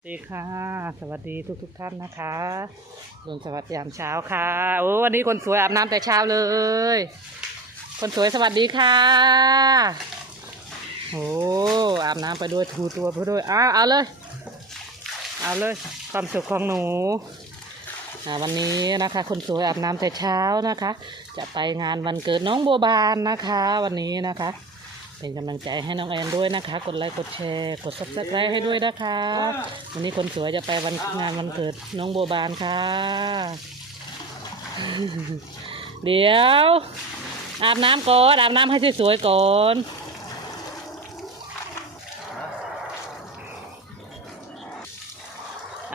สวัสดีค่ะ สวัสดีทุกทุกท่านนะคะลุงสวัสดียามเช้าค่ะโอ้วันนี้คนสวยอาบน้ำแต่เช้าเลย คนสวยสวัสดีค่ะโอ้อาบน้ำไปด้วยถูตัวไปด้วยอ้าวเอาเลย เอาเลย ความสุขของหนูวันนี้นะคะ คนสวยอาบน้ำแต่เช้านะคะ จะไปงานวันเกิดน้องบัวบานนะคะ วันนี้นะคะ เป็นกำลังใจให้น้องแอนด้วยนะคะ กดไลค์กดแชร์ กดซับสไครต์ให้ด้วยนะคะ วันนี้คนสวยจะไปวันงานวันเกิดน้องโบบานค่ะ เดี๋ยว อาบน้ำก่อน อาบน้ำให้สวยๆก่อน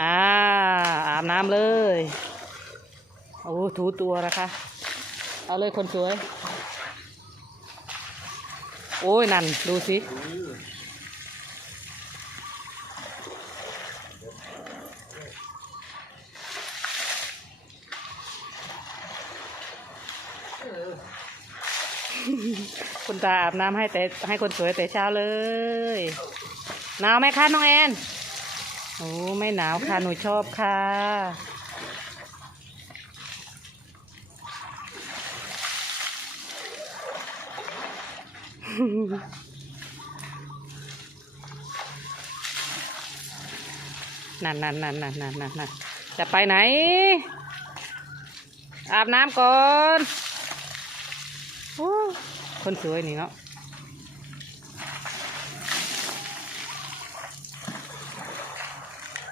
อ่าอาบน้ำเลย โอ้ถูตัวนะคะ เอาเลยคนสวย โอ้ย นั่น ดูสิ คุณตาอาบน้ำให้แต่ให้คนสวยแต่เช้าเลย หนาวไหมคะ น้องแอน โอ้ ไม่หนาวค่ะ หนูชอบค่ะ นั่นนั่นนั่นนั่นนั่นนั่นนั่นจะไปไหน อาบน้ำก่อนโอ้คนสวยนี่เนาะ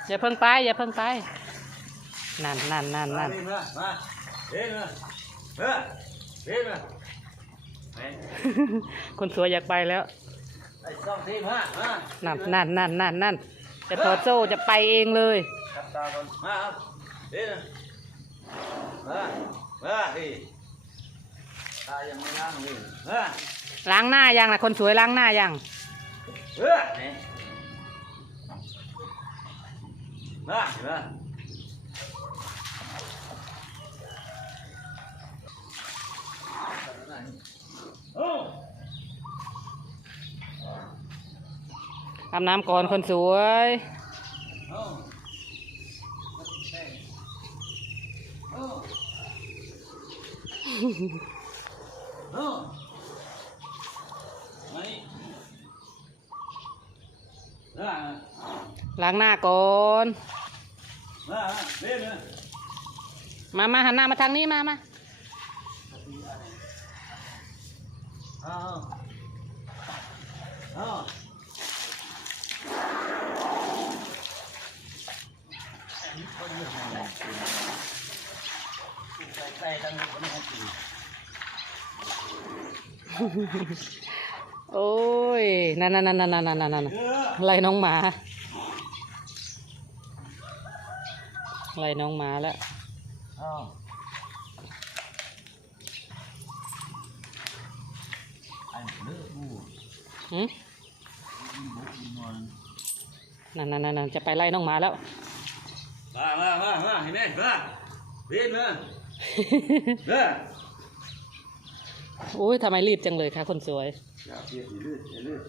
อย่าเพิ่งไป อย่าเพิ่งไป นั่นนั่นนั่นนั่นมามามาเดินมาเออเดินมา คนสวยอยากไปแล้วไอ้สองทีมฮะมานั่นนั่นนั่นนั่นนั่นจะถอดโซ่จะไปเองเลยจับตาก่อนมาเอาเดินมามาดิตายังไม่ล้างเลยมาล้างหน้ายังนะคนสวยล้างหน้ายังเออนี่มาเห็นไหมโอ้ อาบน้ำก่อนคนสวยโอ้โอ้โอ้ไม่อ่าล้างหน้าก่อนมาเล่นนะมามาหันหน้ามาทางนี้มามาอ้าวอ้าว ใส่ตั้งคนนี้กินโอ้ย นั่นนั่นนั่นนั่นนั่นนั่นนั่นเออไล่น้องหมาไล่น้องหมาแล้วอ้าวไอ้เลือดบูหืมบุกนอนนั่นนั่นนั่นนั่นจะไปไล่น้องหมาแล้ว มามามามาเห็นไหมมาเล่นมา เออโอ้ยทำไมรีบจังเลยคะคนสวยอย่าเพี้ยนอย่าเลือดอย่าเลือด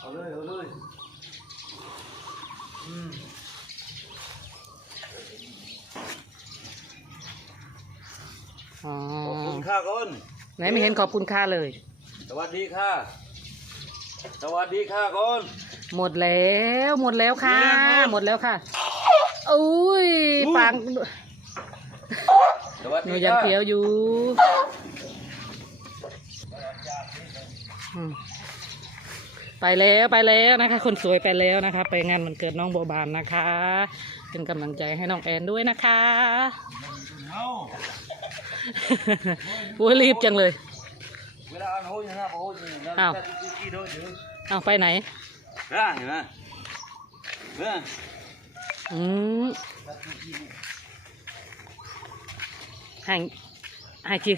เอาเลยเอาเลยอืมอ๋อขอบคุณค่ะก่อนไหนไม่เห็นขอบคุณค่าเลย สวัสดีค่ะ สวัสดีค่ะก่อนหมดแล้ว หมดแล้วค่ะเดี๋ยวนะหมดแล้วค่ะ อุ้ยอู้ปังสวัสหดีนูค่ะยังเพียวอยู่อืมไปแล้วไปแล้วนะคะ คนสวยไปแล้วนะคะ ไปงานวันเกิดน้องโบบานนะคะ เป็นกำลังใจให้น้องแอนด้วยนะคะเอาโอ้ยรีบจังเลยเวลาอันโหยนะโหยนะอ้าวจะกี่กี่ด้วยถึงเอาไปไหนอะเห็นไหมเอืมห้ให้ชี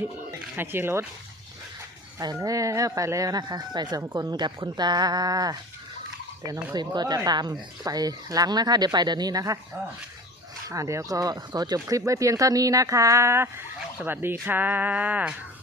ให้ชีรถ ไปแล้วไปแล้วนะคะ ไปสองคนกับคุณตาแต่น้องครีมก็จะตามไปหลังนะคะ เดี๋ยวไปเดี๋ยวนี้นะคะ อะอ่าเดี๋ยวก็ขอจบคลิปไว้เพียงเท่านี้นะคะ สวัสดีค่ะ